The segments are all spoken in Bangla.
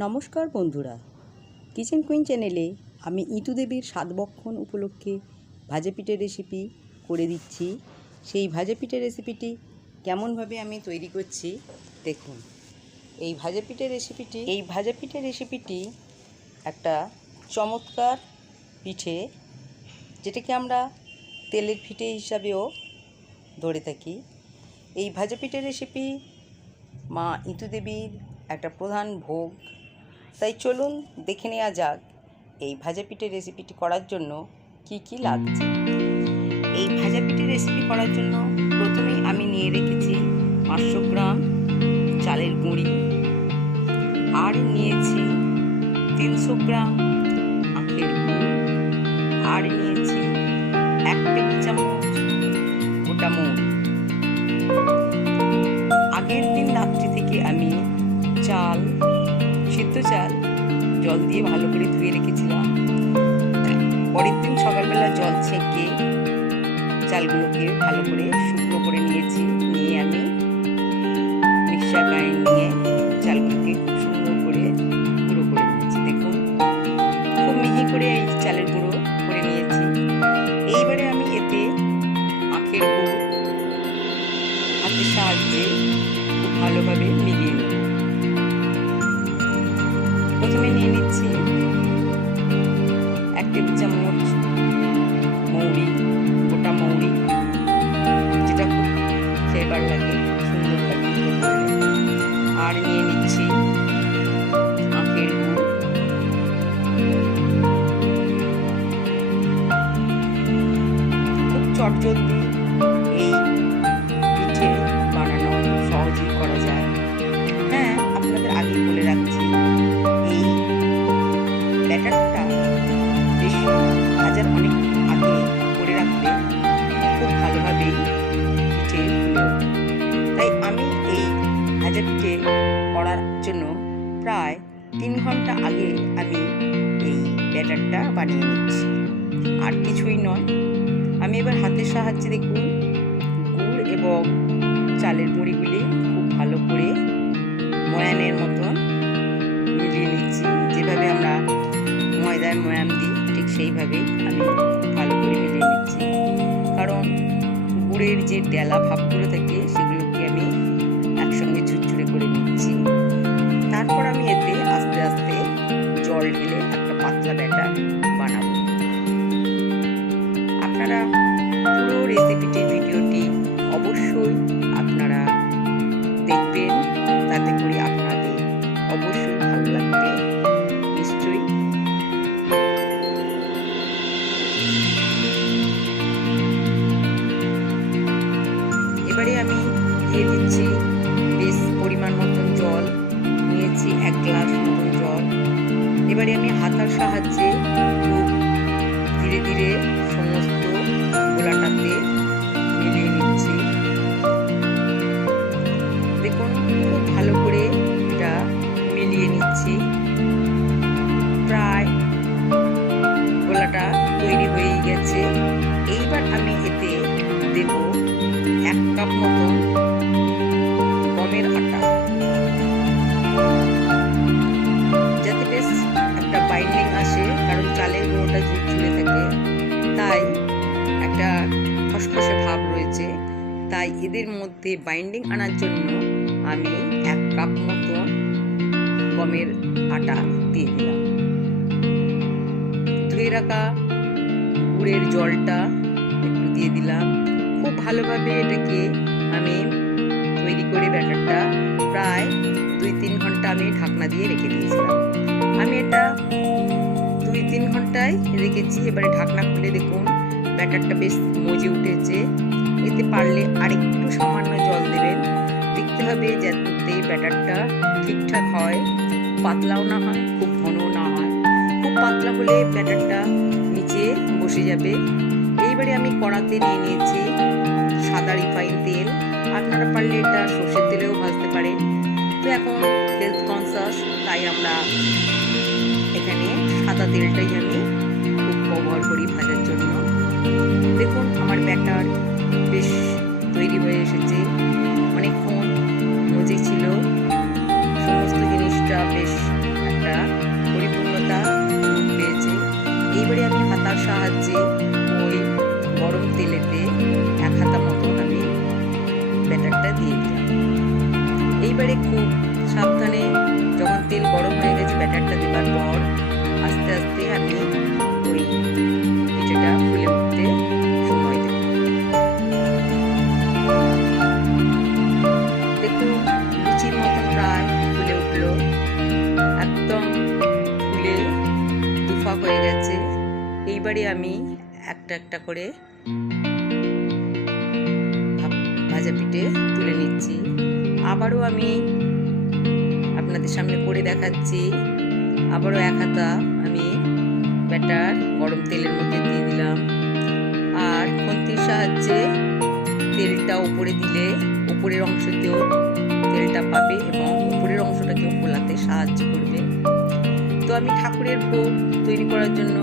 নমস্কার বন্ধুরা, কিচেন কুইন চ্যানেলে আমি ইতু দেবীর সাধ বক্ষণ উপলক্ষে ভাজা পিঠের রেসিপি করে দিচ্ছি। সেই ভাজা পিঠের রেসিপিটি কেমনভাবে আমি তৈরি করছি দেখুন। এই ভাজা পিঠের রেসিপিটি একটা চমৎকার পিঠে, যেটাকে আমরা তেলের পিঠে হিসাবেও ধরে থাকি। এই ভাজা পিঠের রেসিপি মা ইতু দেবীর একটা প্রধান ভোগ। তাই চলুন দেখে নেওয়া যাক এই ভাজা পিঠের রেসিপিটি করার জন্য কি কি লাগছে। এই ভাজা পিঠের রেসিপি করার জন্য প্রথমেই আমি নিয়ে রেখেছি 500 গ্রাম চালের গুঁড়ি, আর নিয়েছি 300 গ্রাম আখের গুড়, আর নিয়েছি 1 টেবিল চামচ গোটা মৌরি। আগের দিন রাত্রি থেকে আমি সিদ্ধ চাল জল দিয়ে ভালো করে ধুয়ে রেখেছিলাম। পরের দিন সকালবেলা জল ছেঁকে চালগুলোকে ভালো করে শুকনো করে নিয়েছি। নিয়ে আমি মিক্সার গ্রাইন্ডার নিয়ে চালগুলোকে খুব সুন্দর করে গুঁড়ো করে নিয়েছি। দেখুন, খুব মিহি করে এই চালের গুঁড়ো করে নিয়েছি। এইবারে আমি এতে আখের গুড় হাতের সাহায্যে খুব ভালোভাবে মিলিয়ে নেব। প্রথমে নিয়ে নিচ্ছি 1 টেবিল চামচ মৌরি, গোটা মৌরি, যেটা খুব ফ্লেভার লাগে, সুন্দর লাগে। আর নিয়ে নিচ্ছি আখের গুড়, খুব চটজলদি এই পিঠে বানানো সহজেই করা যায়। হ্যাঁ, আপনাদের আগে বলে রাখছি, এই ব্যাটারটা বেশ ভাজার অনেক আগে করে রাখলে খুব ভালোভাবে পিঠে ফুলে ওঠে। তাই আমি এই ভাজা পিঠে করার জন্য প্রায় 3 ঘন্টা আগে আমি এই ব্যাটারটা বানিয়ে নিচ্ছি। আর কিছুই নয়, আমি এবার হাতের সাহায্যে দেখুন গুড় এবং চালের গুঁড়িগুলি খুব ভালো করে ময়ানের মতন মিলিয়ে নিচ্ছি। যেভাবে আমরা ময়দায় ময়াম দিই ঠিক সেইভাবেই আমি ভালো করে মিলিয়ে নিচ্ছি। কারণ গুড়ের যে ডেলা ভাবগুলো থাকে সেগুলোকে আমি একসঙ্গে ঝুরঝুরে করে নিচ্ছি। তারপর আমি এতে আস্তে আস্তে জল ঢেলে একটা পাতলা ব্যাটার বানাবো। আপনারা পুরো রেসিপিটির ভিডিওটি অবশ্যই আপনারা দেখবেন, তাতে করে আপনাদের অবশ্যই ভালো লাগবে নিশ্চয়ই। এবারে আমি দিয়ে দিচ্ছি বেশ পরিমাণ মতন জল, নিয়েছি 1 গ্লাস মতন জল। এবারে আমি হাতার সাহায্যে খুব ধীরে ধীরে সমস্ত গোলাটাতে মিলিয়ে নিচ্ছি। দেখুন, খুব ভালো করে এটা মিলিয়ে নিচ্ছি। প্রায় গোলাটা তৈরি হয়ে গেছে। এইবার আমি এতে দেব 1 কাপ মতন গমের আটা, যাতে বেশ একটা বাইন্ডিং আসে। কারণ চালের গুঁড়োটা ঝুরঝুরে থাকে, তাই একটা খসখসে ভাব রয়েছে। তাই এদের মধ্যে বাইন্ডিং আনার জন্য আমি 1 কাপ মতন গমের আটা দিয়ে দিলাম। ধুয়ে রাখা গুড়ের জলটা একটু দিয়ে দিলাম। খুব ভালোভাবে এটাকে আমি তৈরি করে ব্যাটারটা প্রায় 2-3 ঘন্টা আমি ঢাকনা দিয়ে রেখে দিয়েছিলাম। আমি এটা 2-3 ঘন্টায় রেখেছি। এবারে ঢাকনা খুলে দেখুন ব্যাটারটা বেশ মজে উঠেছে। এতে পারলে আরেকটু সামান্য জল দেবেন। দেখতে হবে যাতে ব্যাটারটা ঠিকঠাক হয়, পাতলাও না হয়, খুব ঘনও না হয়। খুব পাতলা হলে ব্যাটারটা নিচে বসে যাবে। এইবারে আমি কড়াতে নিয়ে নিয়েছি সাদা রিফাইন তেল। আপনারা পারলে এটা সর্ষের তেলেও ভাজতে পারেন। তো এখন হেলথ কনসাস, তাই আমরা এখানে সাদা তেলটাই আমি খুব ব্যবহার করি ভাজার জন্য। দেখুন আমার ব্যাটার বেশ তৈরি হয়ে এসেছে। অনেকক্ষণ মজে ছিল, সমস্ত জিনিসটা বেশ হচ্ছে ওই গরম তেলেতে 1 হাতা মতন আমি ব্যাটারটা দিয়ে দিলাম। এইবারে খুব সাবধানে যখন তেল গরম হয়ে গেছে ব্যাটারটা দেওয়ার পর আস্তে আস্তে আমি ওই পিঠেটা ফুলে উঠতে সময় দেব। দেখুন লুচির মতন প্রায় ফুলে উঠলো, একদম ফুলে দুফা হয়ে গেছে। এইবারে আমি একটা একটা করে ভাজা পিঠে তুলে নিচ্ছি। আবারও আমি আপনাদের সামনে করে দেখাচ্ছি। আবারও 1 হাতা আমি ব্যাটার গরম তেলের মধ্যে দিয়ে দিলাম, আর খুন্তির সাহায্যে তেলটা উপরে দিলে উপরের অংশতেও তেলটা পাবে এবং উপরের অংশটাকেও ফোলাতে সাহায্য করবে। তো আমি ঠাকুরের ভোগ তৈরি করার জন্য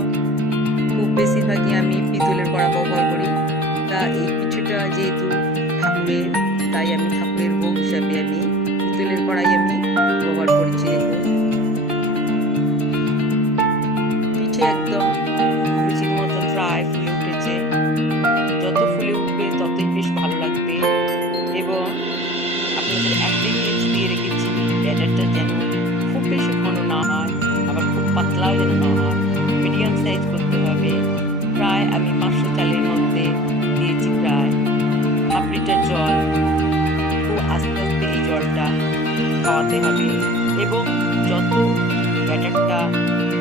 খুব বেশিরভাগই আমি পিতলের কড়া ব্যবহার করি। তা এই পিঠেটা যেহেতু ঠাকুরের, তাই আমি ঠাকুরের ভোগ হিসাবে আমি পিতলের কড়াই আমি ব্যবহার করেছি। দেখুন পিঠে একদম লুচির মতো প্রায় ফুলে উঠেছে। যত ফুলে উঠবে ততই বেশ ভালো লাগবে। এবং আপনাদের একটাই টিপস দিয়ে রেখেছি, ব্যাটারটা যেন খুব বেশি ঘন না হয়, আবার খুব পাতলাও যেন না হয়, মিডিয়াম সাইজ করতে হবে। প্রায় আমি 500 চালের মধ্যে দিয়েছি প্রায় 1/2 লিটার জল। খুব আস্তে আস্তে এই জলটা খাওয়াতে হবে এবং যত ব্যাটারটা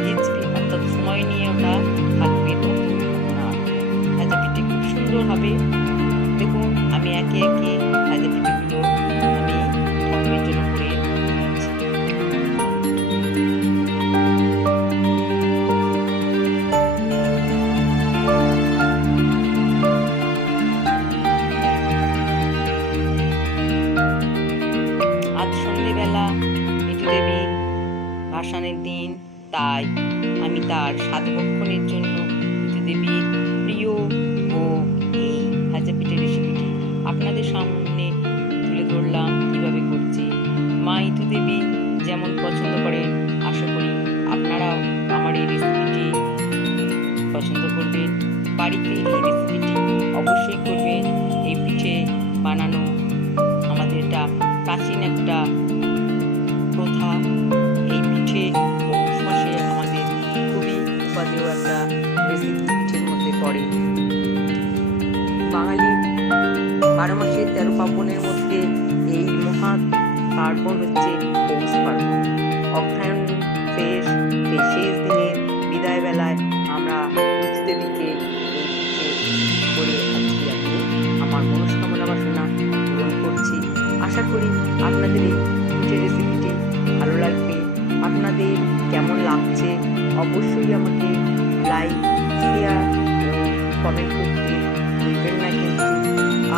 ভিজবে অর্থাৎ সময় নিয়ে ওটা থাকবে তত না ভাজা পিঠে খুব সুন্দর হবে। দেখুন আমি একে একে ভাজা পিঠেগুলো আমি ঠাকুরের জন্য করে দিচ্ছি। আজ সন্ধ্যেবেলা এটু দেবী ভাসানের দিন, তাই আমি তার সাধ ভক্ষণের জন্য এটু দেবীর প্রিয় ভোগ এই ভাজা পিঠের রেসিপিটি আপনাদের সামনে তুলে ধরলাম কিভাবে করছি। মা এটু দেবী যেমন পছন্দ করেন, আশা করি আপনারাও আমার এই রেসিপিটি পছন্দ করবেন। বাড়িতে এই রেসিপিটি অবশ্যই করবেন। এই পিঠে বানানো আমাদের এটা প্রাচীন একটা প্রথা। এই পিঠে পৌষ মাসে আমাদের খুবই উপাদেয় একটা রেসিপি পিঠের মধ্যে পড়ে। বাঙালির 12 মাসে 13 পার্বণের মধ্যে এই মহা পার্বণ হচ্ছে পৌষ পার্বণ। অগ্রহায়ণ শেষ দিনের বিদায় বেলায় আমরা এটু দেবীকে এই পিঠে করে আজকে আমি আমার মনস্কামনা বাসনা পূরণ করছি। আশা করি আপনাদের এই পিঠের রেসিপিটি ভালো লাগবে। আপনাদের কেমন লাগছে অবশ্যই আমাকে লাইক, শেয়ার ও কমেন্ট করতে ভুলবেন না কিন্তু।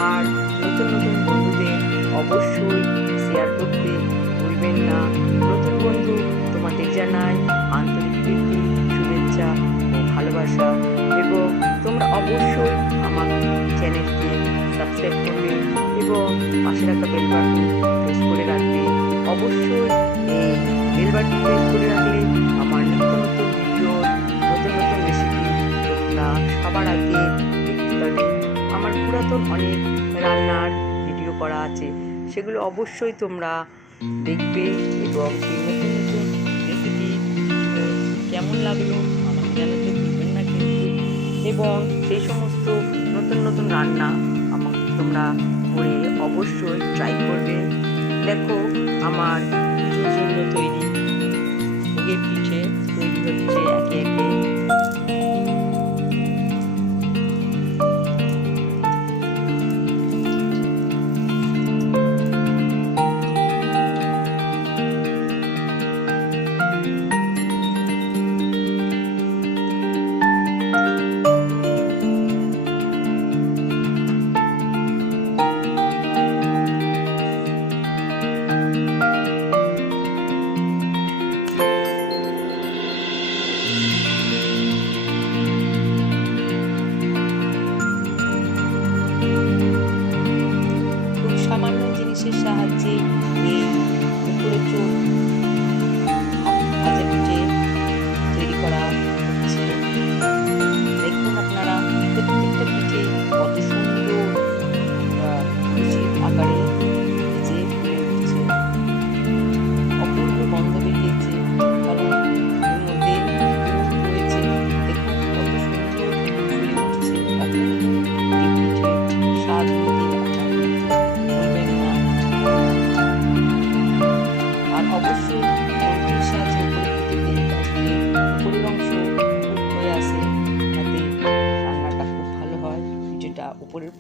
আর নতুন নতুন বন্ধুদের অবশ্যই শেয়ার করতে ভুলবেন না। নতুন বন্ধু তোমাদের জানাই আন্তরিক প্রীতি, শুভেচ্ছা ও ভালোবাসা। এবং তোমরা অবশ্যই আমার চ্যানেলকে সাবস্ক্রাইব করবে এবং পাশে রাখা বেল বাটন প্রেস করে রাখবে। অবশ্যই এই বেল বাটন প্রেস করে রাখলে আমার নিত্য নতুন ভিডিও, নতুন নতুন রেসিপি তোমরা সবার আগে দেখতে পাবে। আমার পুরাতন অনেক রান্নার ভিডিও করা আছে, সেগুলো অবশ্যই তোমরা দেখবে এবং সেই নতুন নতুন রেসিপি কেমন লাগলো আমাকে জানাতে ভুলবেন না কিন্তু। এবং সেই সমস্ত নতুন নতুন রান্না আমাকে তোমরা করে অবশ্যই ট্রাই করবে। দেখো আমার পুজোর জন্য তৈরি ভোগের পিঠে তৈরি হচ্ছে একে একে।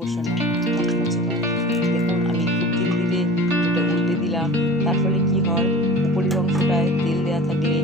কষানো মচমচে হয়। দেখুন আমি খুব ধীরে ধীরে এটা উল্টে দিলাম, তার ফলে কি হয় উপরের অংশটায় তেল দেওয়া থাকলে